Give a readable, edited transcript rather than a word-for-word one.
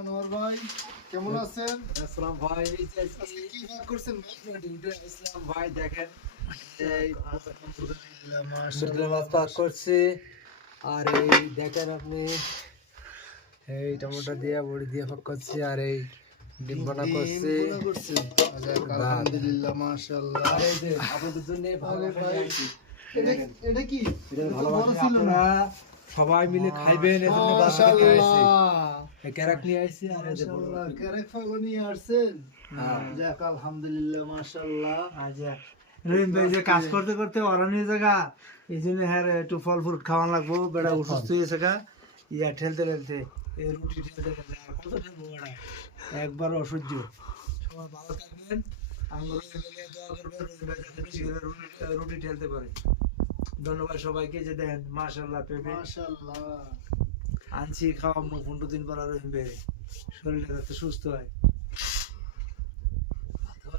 মনোহর ভাই, কেমন আছেন? আসসালাম ভাই, এই যে আজকে কি ভাগ করছেন ভাই? ডিউটি ইসলাম ভাই দেখেন এই আলহামদুলিল্লাহ, মুদ্রা মাশাআল্লাহ। মাছ পাক করছি। আর এই দেখেন আপনি এই টমেটো দিয়ে বড়ি দিয়ে পাক করছি, আর এই ডিম বোনা করছি। ডিম ভুনা করছেন? যাক, আলহামদুলিল্লাহ, মাশাআল্লাহ। আর এই যে আপনাদের জন্য ভালো আরে ভাই, আছি। এটা কি? এটা এটা তো ভালো বড় ছিল না। সবাই মিলে খাইবেন এজন্য বাসা থেকে আইছি। মাশাআল্লাহ, এই ক্যারেট নিয়ে আইছি, আর এই যে বড় মাশাআল্লাহ, বড় ক্যারেক ফাগো নিয়ে আসছেন? হ্যাঁ। যাক, আলহামদুলিল্লাহ, মাশাআল্লাহ। আচ্ছা রহিম ভাই যে কাজ করতে করতে অরানি জায়গা এই জন্য হ্যাঁ একটু ফল ফ্রুট খাওয়ান লাগবো, বেড়া অসুস্থ হয়েছে গা, ইয়া ঠেলতে ঠেলতে এই রুটি ঠেলতে ঠেলতে আর কত ঠেলবো বেড়া, একবার অসহ্য। সবাই ভালো থাকবেন, আমরা রহিম ভাইকে দোয়া করবেন, রহিম ভাই যাতে বেশি করে রুটি ঠেলতে পারে। ধন্যবাদ সবাইকে যে দেন মাশাআল্লাহ পেঁপে মাশাআল্লাহ। আনছি খাওয়াবো 15 দিন পর, আর রহিম ভাই শরীরটা যাতে সুস্থ হয়।